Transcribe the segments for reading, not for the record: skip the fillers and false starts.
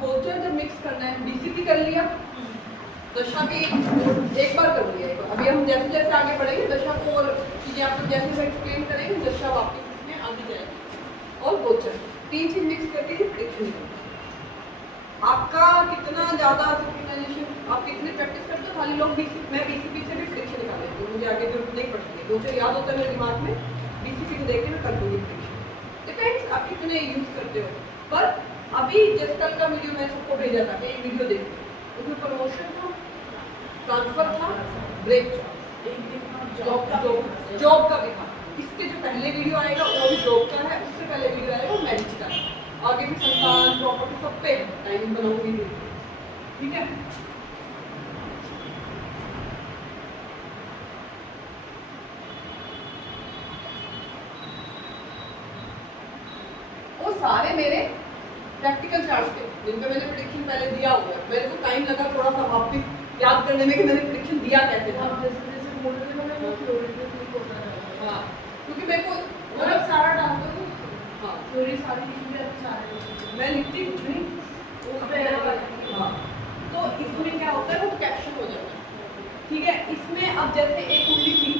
गोचर जब मिक्स करना है, बीसीपी कर लिया, दशा भी एक बार कर लिया। अभी हम जैसे जैसे आगे बढ़ेंगे दशा को और चीजें आपको जैसे जैसे एक्सप्लेन करेंगे दशा वापस इसमें आगे जाएगी। और गोचर 3 चीज मिक्स करके ही प्रेडिक्शन करना। आपका कितना ज्यादा सिंक्रोनाइजेशन, आप कितने प्रैक्टिस करते हो? खाली लोग मैं बीसीपी से भी प्रेडिक्शन निकाल लेती हूँ, मुझे आगे जरूरत नहीं पड़ती है। गोचर याद होता है मेरे दिमाग में, बीसीपी को देख के मैं कर दूंगी प्रेडिक्शन। डिपेंड्स आप कितने यूज करते हो। पर अभी जिस कल का वीडियो मैं सबको भेजा था कि ये वीडियो देखो, उसमें प्रमोशन था, ट्रांसफर था, ब्रेक था, जॉब का भी था। इसके जो पहले वीडियो आएगा वो भी जॉब का है, उससे पहले वीडियो आएगा वो मैरिज का है। आगे भी संतान प्रॉपर्टी सब पे टाइम बनाऊंगी, ठीक है। वो सारे मेरे प्रैक्टिकल चार्ट्स थे जिन पे मैंने प्रेडिक्शन पहले दिया हुआ है। मेरे को टाइम लगा थोड़ा सा वापस याद करने में कि मैंने प्रेडिक्शन दिया कैसे था। हाँ, क्योंकि मेरे को मतलब सारा डाल दो। हाँ, थोड़ी सारी चीजें मैं लिखती कुछ नहीं उस पे। हाँ, तो इसमें क्या होता है वो कैप्शन हो जाता है, ठीक है। इसमें अब जैसे एक कुंडली थी,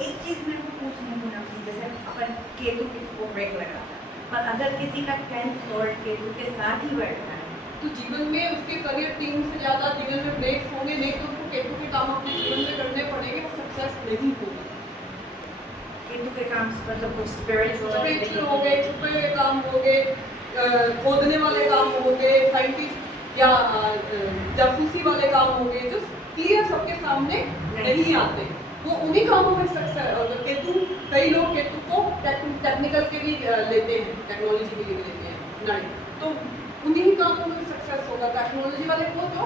एक चीज मेरे को पूछनी थी, जैसे अपन केतु को ब्रेक लगा था, पर अगर किसी का 10th लॉर्ड केतु के साथ ही बैठता है तो जीवन में उसके करियर 3 से ज्यादा जीवन में ब्रेक्स होंगे, नहीं तो उसको केतु के काम अपने जीवन में करने पड़ेंगे, वो सक्सेस नहीं होगा। केतु के काम मतलब कुछ स्पिरिचुअल हो गए, छुपे हुए काम हो गए, खोदने वाले काम हो गए, साइंटिस्ट या जासूसी वाले काम हो गए, जो क्लियर सबके सामने नहीं आते, वो उन्हीं कामों में सक्सेस। केतु, कई लोग केतु को टेक्निकल के भी लेते हैं, टेक्नोलॉजी के लिए लेते हैं नाड़ी, तो उन्हीं कामों में सक्सेस होगा। टेक्नोलॉजी वाले को जो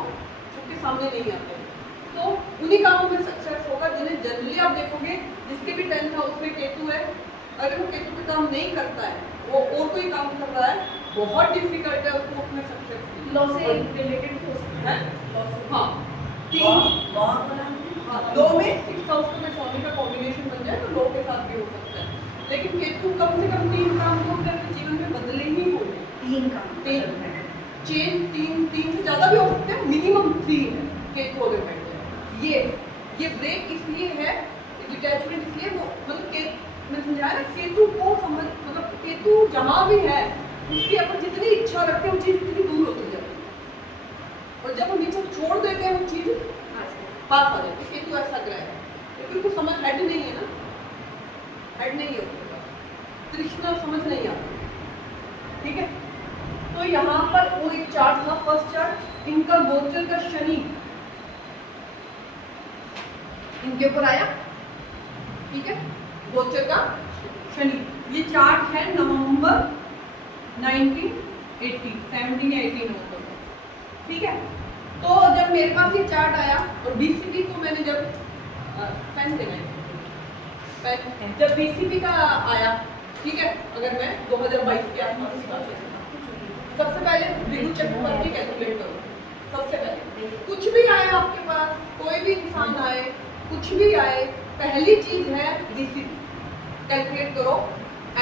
सबके सामने नहीं आते, तो उन्हीं कामों में सक्सेस होगा जिन्हें जनरली आप देखोगे जिसके भी 10th हाउस में केतु है, अगर वो केतु का काम नहीं करता है, वो और कोई काम कर रहा है, बहुत डिफिकल्ट है उसको उसमें सक्सेस। लॉ से रिलेटेड हो सकता है। हाँ, लॉ में 6th हाउस का में स्वामी का कॉम्बिनेशन बन जाए तो लॉ के साथ भी हो सकता है, लेकिन केतु कम से कम 3 काम को अपने जीवन में बदले ही होंगे। 3 काम, 3 से ज्यादा भी हो सकते हैं, मिनिमम 3 है केतु अगर बैठ जाए। ये ब्रेक इसलिए है, डिटैचमेंट इसलिए, वो मतलब मैं समझा रहा, केतु को समझ, मतलब केतु जहाँ भी है उसकी अपन जितनी इच्छा रखते हैं वो चीज उतनी दूर होती जाती है, और जब हम इच्छा छोड़ देते हैं वो चीज पास आ जाती है। केतु ऐसा ग्रह है, क्योंकि उनको समझ हेड नहीं है ना, हेड नहीं है उसके पास, तृष्णा समझ नहीं आती, ठीक है। तो यहाँ पर वो एक चार्ट था, फर्स्ट चार्ट, इनका गोचर का शनि इनके ऊपर आया, ठीक है, गोचर का शनि। ये चार्ट है नवंबर 1980, 17 या 18 नवंबर, ठीक है। तो जब मेरे पास ये चार्ट आया और बीसीपी को मैंने जब पेन देना है, जब बीसीपी का आया, ठीक है, अगर मैं 2022 के आसपास की बात करूँ, सबसे पहले भृगु चक्रवर्ती कैलकुलेट करो। सबसे पहले कुछ भी आए आपके पास, कोई भी इंसान आए, कुछ भी आए, पहली चीज है बीसीपी कैलकुलेट करो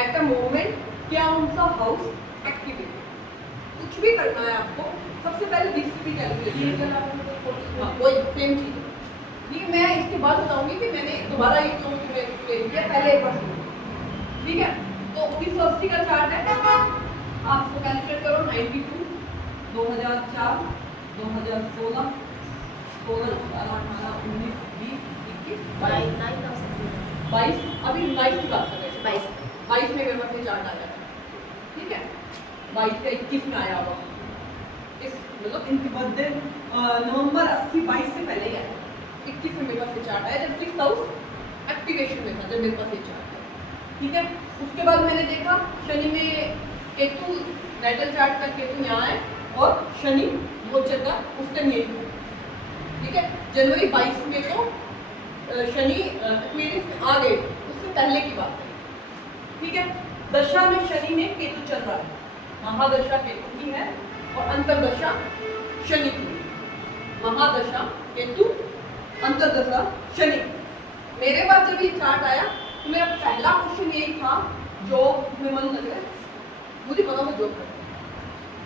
एट अ मोमेंट, क्या उनका हाउस एक्टिवेट, कुछ भी करना है आपको सबसे पहले बीसीपी कैलकुलेट करना। वही सेम चीज है, ठीक है। मैं इसके बाद बताऊंगी कि मैंने दोबारा ये क्यों एक्सप्लेन किया, पहले एक बार सुनो, ठीक है। तो 1980 का चार्ट है, आप इसको कैलकुलेट करो 92, 2004, 2016, 16, 18, 19, 20, 21, 22, अभी 22 की बात कर रहे हैं, 22 में मेरे पास ये चार्ट आ जाता है, ठीक है। 22 से 21 में आया हुआ, इस मतलब इनके बर्थडे नवंबर 80, 22 से पहले ही आया, 21 में मेरे पास ये चार्ट आया, जब 6th हाउस एक्टिवेशन में था, जब मेरे पास ये चार्ट है, ठीक है। उसके बाद मैंने देखा शनि में केतु, नेटल चार्ट का केतु यहाँ है और शनि गोचर का उस टाइम यही है, ठीक है। जनवरी 22 में तो शनि एक्वेरियस में आ गए, उससे पहले की बात है, ठीक है। दशा में शनि में केतु चल रहा है, महादशा केतु की है और अंतरदशा शनि की। महादशा केतु, अंतर्दशा शनि। मेरे पास जब ये चार्ट आया तो मेरा पहला क्वेश्चन यही था, जॉब में मन लग रहा है, मुझे पता था जॉब कर,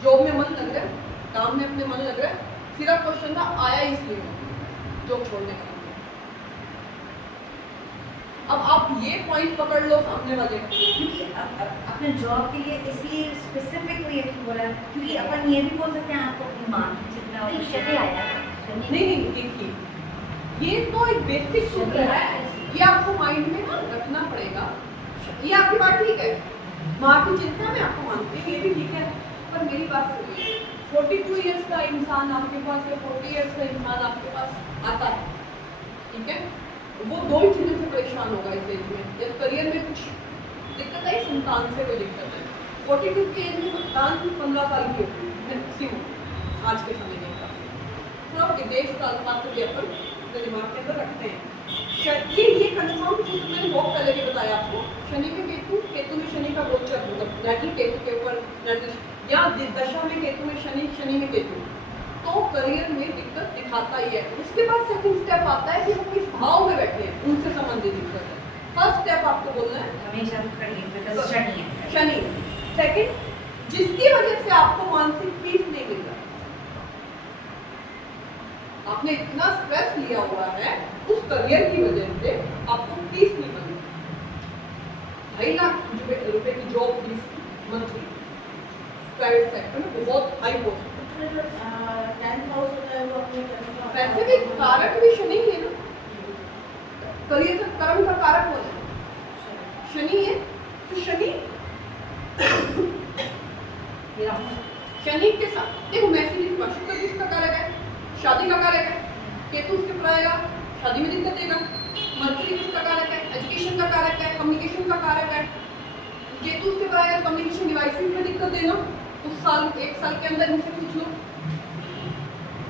जॉब में मन लग रहा है, काम में अपने मन लग रहा है, सिर्फ क्वेश्चन था आया इसलिए जॉब छोड़ने का। अब आप ये पॉइंट पकड़ लो सामने वाले का, क्योंकि अपने जॉब के लिए इसलिए स्पेसिफिकली बोला, क्योंकि अपन ये भी बोल सकते हैं आपको अपनी माँ की चिंता और शनि आया नहीं देखिए, ये तो एक बेसिक सूत्र है, ये आपको माइंड में ना रखना पड़ेगा। ये आपकी बात ठीक है, माँ की चिंता में आपको मानती हूँ, ये भी ठीक है, पर मेरी बात सुनिए, 42 इयर्स का इंसान आपके पास या 40 इयर्स का इंसान आपके पास आता है, ठीक है, वो दो ही चीज़ों से परेशान होगा इस एज में। जब करियर में कुछ दिक्कत है, संतान से कोई दिक्कत है। 42 की एज में संतान 15 साल की होती है मैक्सिमम आज के समय के हिसाब से। थोड़ा विदेश का अनुपात भी अपन अपने दिमाग के अंदर रखते हैं। ये कंफर्म चीज मैंने बहुत पहले भी बताया आपको, शनि में केतु, केतु में शनि का गोचर, मतलब नैटल केतु के ऊपर नैटल, या दशा में केतु में शनि, शनि में केतु, तो करियर में दिक्कत दिखाता ही है। उसके बाद सेकंड स्टेप आता है कि वो किस भाव में बैठे हैं, उनसे संबंधित दिक्कत है। फर्स्ट स्टेप आपको बोलना है हमेशा शनि है। शनि। सेकंड, जिसकी वजह से आपको मानसिक पीस नहीं मिल रहा, आपने इतना स्ट्रेस लिया हुआ है उस करियर की वजह से आपको पीस नहीं मिल रही। 2.5 लाख रुपए की job fees monthly private sector में बहुत हाई पोस्ट, वैसे भी कारक भी शनि है ना, करियर का कर्म का कारक कौन है? शनि है। तो शनि शनि के साथ देखो, मैं शुक्र किसका कारक है? शादी का कारक है। केतु उसके ऊपर आएगा, शादी में दिक्कत देगा। मर्क्यूरी किसका कारक है? एजुकेशन का कारक है, कम्युनिकेशन का कारक है। केतु उसके ऊपर आएगा, कम्युनिकेशन डिवाइसेस में दिक्कत देना, उस साल 1 साल के अंदर इनसे पूछ लो।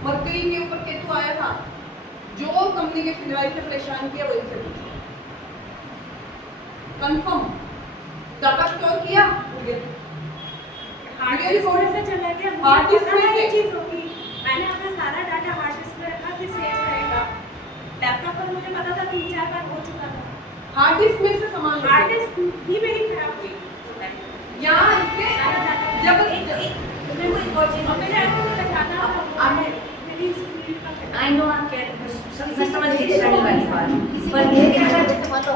मर्क्यूरी के ऊपर केतु आया था, जो कम्युनिकेशन डिवाइस से परेशान किया वही से पूछो। कंफर्म डाटा स्टोर किया, हार्ड डिस्क से चला गया, हार्ड डिस्क में ये चीज होगी। मैंने अपना सारा डाटा हार्ड डिस्क में रखा कि सेव रहेगा। लैपटॉप पर मुझे पता था 3-4 बार हो चुका था। हार्ड डिस्क में से सामान हार्ड डिस्क ही मेरी खराब हुई। यहाँ इसके सारा डाटा जब मेरे को एक और चीज मैंने आपको बताना आपने मेरी स्क्रीन का आई नो आप मैं समझ गई शनि वाली बात, पर लेकिन अगर जैसे मान लो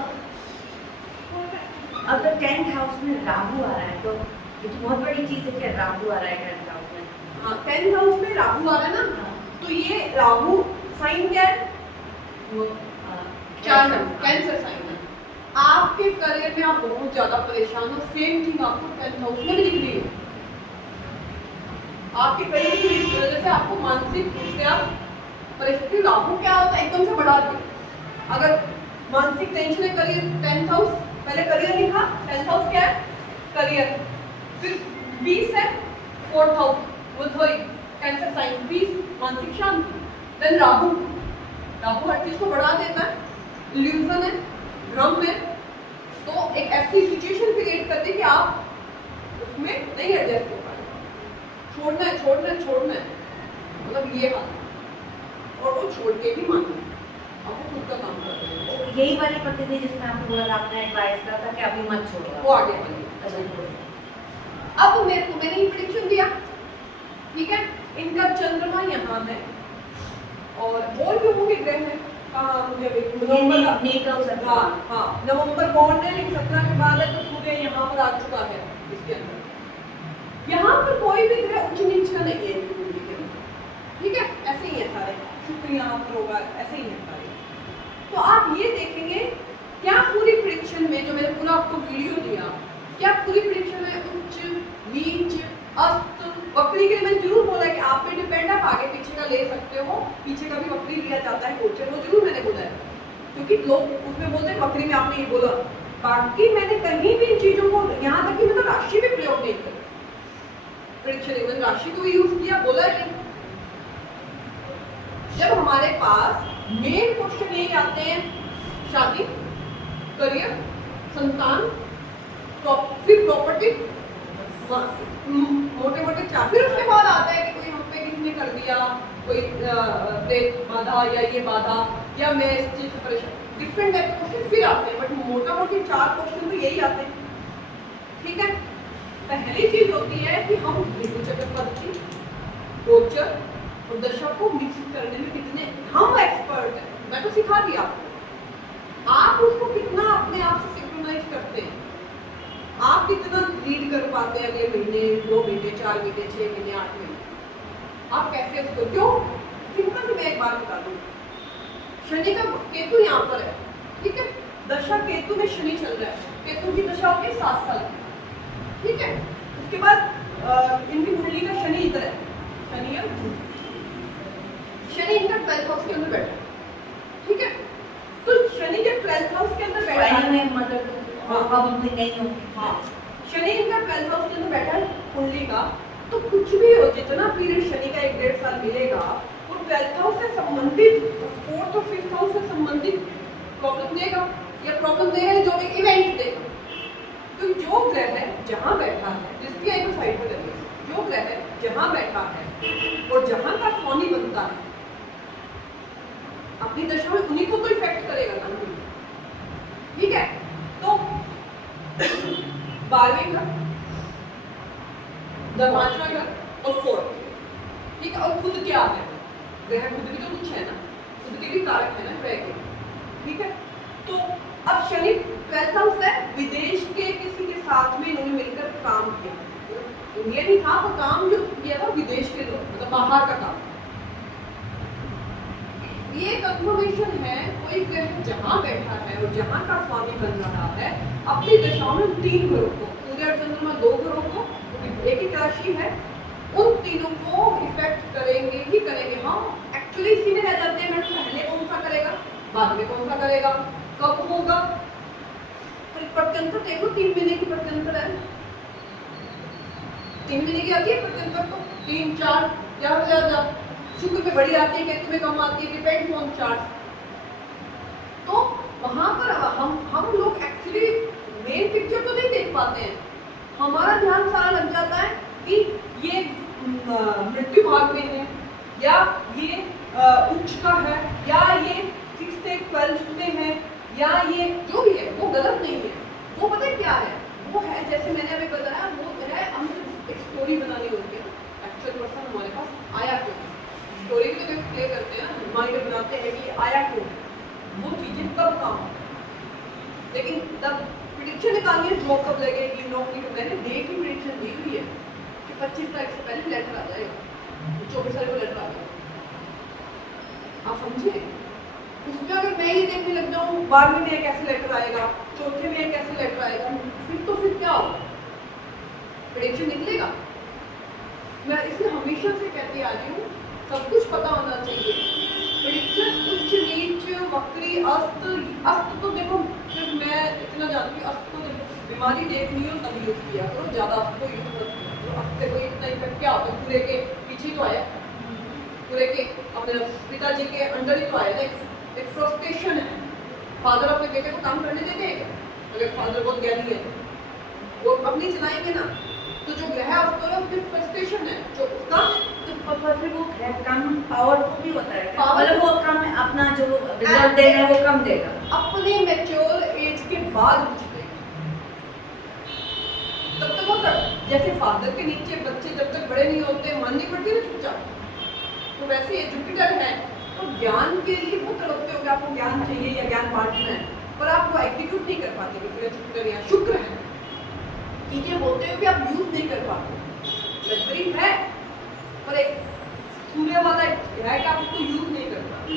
अगर 10th हाउस में राहु आ रहा है, तो ये तो बहुत बड़ी चीज है कि राहु आ रहा है 10th हाउस में। हाँ 10th हाउस में राहु आ रहा है ना, तो ये राहु साइन क्या है? वो 4 नंबर कैंसर साइन है। आपके करियर में आप बहुत ज्यादा परेशान हो, सेम थिंग आपको 10th हाउस में भी दिख रही है। आपके करियर की वजह से आपको मानसिक रूप से आप परेशान। राहु क्या होता है? एकदम से बढ़ा दे। अगर मानसिक टेंशन है, करियर 10th हाउस, पहले करियर लिखा, 10th हाउस क्या है? करियर। फिर 20 है 4th हाउस, वो सॉरी कैंसर साइन, 20 मानसिक शांति। देन राहु, राहु हर चीज को बढ़ा देता है, इल्यूजन है, भ्रम है, तो एक ऐसी सिचुएशन क्रिएट करती है कि आप उसमें नहीं एडजस्ट हो पाए। छोड़ना है, छोड़ना है, छोड़ना है, मतलब ये हाल, और वो छोड़ के भी मानो आपको खुद का काम कर रहे हैं। तो यही वाली पद्धति जिसमें आपने बोला, आपने एडवाइस करा था कि अभी मत छोड़ो, वो आगे वाली। अब मेरे को मैंने ये प्रेडिक्शन दिया, ठीक है, इनका चंद्रमा यहाँ है और भी होंगे ग्रह हैं कहाँ, मुझे नवंबर, हाँ नवंबर बॉन्ड है, लेकिन 17 के बाद है, तो सूर्य यहाँ पर आ चुका है इसके अंदर। यहाँ पर कोई भी ग्रह उच्च नीच का नहीं है, ठीक है, ऐसे ही है सारे। शुक्र यहाँ पर होगा, ऐसे ही है सारे। तो आप ये देखेंगे क्या पूरी प्रेडिक्शन में, जो मैंने पूरा आपको वीडियो दिया, क्या पूरी प्रेडिक्शन में उच्च नीच अस्त वक्री के लिए मैंने जरूर बोला कि आप पे डिपेंड, आप आगे पीछे का ले सकते हो, पीछे का भी वक्री लिया जाता है गोचर, वो जरूर मैंने बोला है, क्योंकि लोग उसमें बोलते हैं वक्री में आपने ये बोला। बाकी मैंने कहीं भी इन चीजों को, यहाँ तक कि मैंने राशि भी प्रयोग नहीं करी प्रेडिक्शन, मैंने राशि को भी यूज किया, बोला नहीं। जब हमारे पास मेन क्वेश्चन यही आते हैं, शादी, करियर, संतान, फिर प्रॉपर्टी, मोटे मोटे चार, फिर उसके बाद आता है कि कोई हम पे किसने कर दिया, कोई प्रेत बाधा या ये बाधा, या मैं इस चीज से परेशान, डिफरेंट टाइप के क्वेश्चन फिर आते हैं, बट मोटा मोटी 4 क्वेश्चन तो यही आते हैं। ठीक है, पहली चीज होती है कि हम बिंदु चक्र पद्धति, गोचर और दशा को मिक्स करने में कितने हम एक्सपर्ट हैं। मैं तो सिखा दिया आपको, आप उसको कितना अपने आप से सिंक्रोनाइज करते हैं, आप कितना रीड कर पाते हैं अगले महीने, 2 महीने, 4 महीने, 6 महीने, 8 महीने, आप कैसे उसको, क्यों सिंपल से मैं एक बात बता दूं, शनि का केतु यहाँ पर है, ठीक है, दशा केतु में शनि चल रहा है, केतु की दशा होती है 7 साल की, ठीक है, उसके बाद इनकी कुंडली का शनि इधर है, शनि है, शनि इनका 12th हाउस के अंदर बैठा है, ठीक है, तो शनि जब 12th हाउस के अंदर बैठा है, में मदद probably नहीं होगी। हाँ, शनि इनका 12th हाउस के अंदर बैठा है कुंडली का, तो कुछ भी हो, जितना पीरियड शनि का 1-1.5 साल मिलेगा, वो 12th हाउस से संबंधित 4th और 5th हाउस से संबंधित प्रॉब्लम देगा, या प्रॉब्लम देगा जो भी इवेंट देगा। तो जो ग्रह जहाँ बैठा है, जिसकी एक साइड पर लगे, जो ग्रह जहाँ बैठा है और जहाँ का स्वामी बनता है, अपनी दशा में उन्हीं को तो इफेक्ट करेगा ना, ठीक है। तो 12वें घर, 5वां घर और 4th, ठीक है, और खुद क्या है, ग्रह खुद भी तो कुछ है ना, खुद के भी कारक है ना ग्रह के, ठीक है। तो अब शनि 12th हाउस है, विदेश के किसी के साथ में इन्होंने मिलकर काम किया, इंडिया नहीं था, तो काम जो किया था विदेश के लोग, मतलब बाहर का काम। ये कंफर्मेशन है, कोई ग्रह जहाँ बैठा है और जहाँ का स्वामी बन रहा है, अपनी दशाओं में 3 ग्रहों को, सूर्य और चंद्रमा 2 ग्रहों को, एक ही राशि है, उन तीनों को इफेक्ट करेंगे ही करेंगे। हम एक्चुअली इसी में रह जाते हैं, मैडम पहले कौन सा करेगा, बाद में कौन सा करेगा, कब होगा, तो प्रत्यंतर देखो 3 महीने की प्रत्यंतर है, 3 महीने की आती है प्रत्यंतर, तो 3, 4 ज्यादा शुक्र में बड़ी आती है, केतु में कम आती है, डिपेंड्स ऑन चार्ट। तो वहां पर हम लोग एक्चुअली मेन पिक्चर तो नहीं देख पाते हैं, हमारा ध्यान सारा लग जाता है कि ये मृत्यु भाग में है, या ये उच्च का है, या ये 6th से 12th में है, या ये जो भी है वो गलत नहीं है, वो पता है क्या है, वो है जैसे मैंने अभी बताया, वो है हम एक स्टोरी बनानी होती है, एक्चुअल पर्सन हमारे पास आया क्यों, स्टोरी भी तो प्ले करते हैं ना, माइंड बनाते हैं कि आया क्यों, वो चीजें कब काम, लेकिन तब प्रिडिक्शन निकालिए जो कब लगेगी, नौकरी को मैंने डे की प्रिडिक्शन दी हुई है कि 25 तारीख से पहले लेटर आ जाएगा, 24 तारीख को लेटर आ जाएगा, आप समझे। उसमें अगर मैं ये देखने लग जाऊँ 12वें में कैसे लेटर आएगा, 4th में कैसे लेटर आएगा, फिर क्या होगा, प्रिडिक्शन निकलेगा। मैं इसलिए हमेशा से कहती आ रही हूँ, सब कुछ पता होना चाहिए, प्रिडिक्शन उच्च नीच वक्री अस्त तो देखो, सिर्फ मैं इतना जानती हूँ, अस्त को बीमारी देखनी हो तब यूज किया करो, ज्यादा अस्त को यूज मत करो, अस्त से कोई इतना इफेक्ट क्या होता है, पूरे के पीछे तो आया, पूरे के अपने पिताजी के अंडर ही तो आया ना, एक फ्रस्ट्रेशन है, फादर अपने बेटे को काम करने देते हैं, अगर फादर बहुत ज्ञानी है वो अपनी चलाएंगे ना, तो जो ग्रह है उसको उसमें फ्रस्ट्रेशन है, जो उसका तो फिर वो कम पावरफुल भी होता है, Powerful- मतलब वो कम अपना जो रिजल्ट देगा वो कम देगा, अपने मैच्योर एज के बाद कुछ देगा, तब तक वो जैसे फादर के नीचे बच्चे जब तक बड़े नहीं होते माननी पड़ती है ना चुपचाप, तो वैसे ये जुपिटर है, तो ज्ञान के लिए वो तड़पते हो कि आपको ज्ञान चाहिए या ज्ञान बांटना है, पर आप वो एग्जीक्यूट नहीं कर पाते क्योंकि जुपिटर या शुक्र है, चीजें बोलते हुए भी आप यूज नहीं कर पाते, लग्जरी है पर एक सूर्य वाला है कि आप उसको यूज नहीं कर पाते,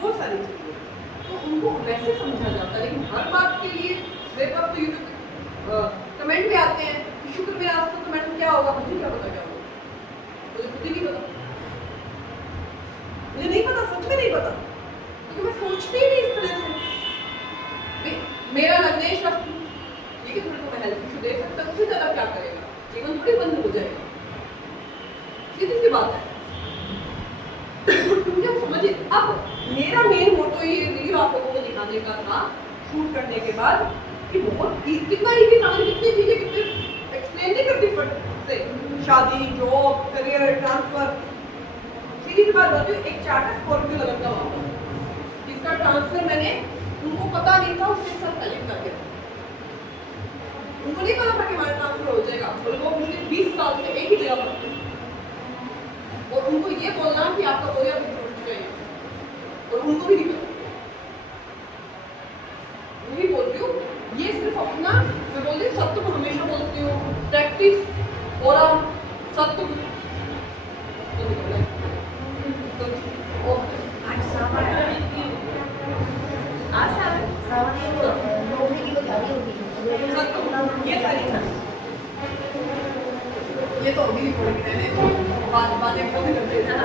बहुत सारी चीजें, तो उनको वैसे समझा जाता है, लेकिन हर बात के लिए मेरे पास तो यूट्यूब कमेंट भी आते हैं कि शुक्र में आज तो कमेंट क्या होगा, मुझे क्या पता क्या होगा, मुझे खुद ही नहीं पता, मुझे नहीं पता, सच में नहीं पता, क्योंकि मैं सोचती ही नहीं इस तरह से। मेरा लग्नेश राशि ये कि थोड़ी तो मैं हेल्थ इशू दे सकता हूँ, उससे ज़्यादा क्या करेगा, जीवन थोड़ी बंद हो जाएगा, सीधी सी बात है। तुम जब समझिए, अब मेरा मेन मोटो ये वीडियो आप लोगों को दिखाने का था शूट करने के बाद कि बहुत कितना इजी था, कितनी चीजें कितने एक्सप्लेन नहीं करती फट से, शादी, जॉब, करियर, ट्रांसफर, सीधी सी बात होती है, एक चार्ट है स्कॉर्पियो लगता वहाँ पर, इसका ट्रांसफर मैंने उनको पता नहीं था, उसके साथ पहले कर दिया। उनको नहीं पता था कि हमारा ट्रांसफर हो जाएगा, और वो मुझे 20 साल से एक ही जगह पर थे। और उनको ये बोलना कि आपका बोरिया भी छूट चाहिए, और उनको भी नहीं पता। वही बोलती हूँ, ये सिर्फ अपना, मैं बोलती हूँ सत्य को हमेशा बोलती हूँ, प्रैक्टिस और सत्य को आज सावन है। आज सावन है तो लोहे की तो गाड़ी होगी। ये तो अभी पड़ेगी, मैंने बातें बहुत करते हैं।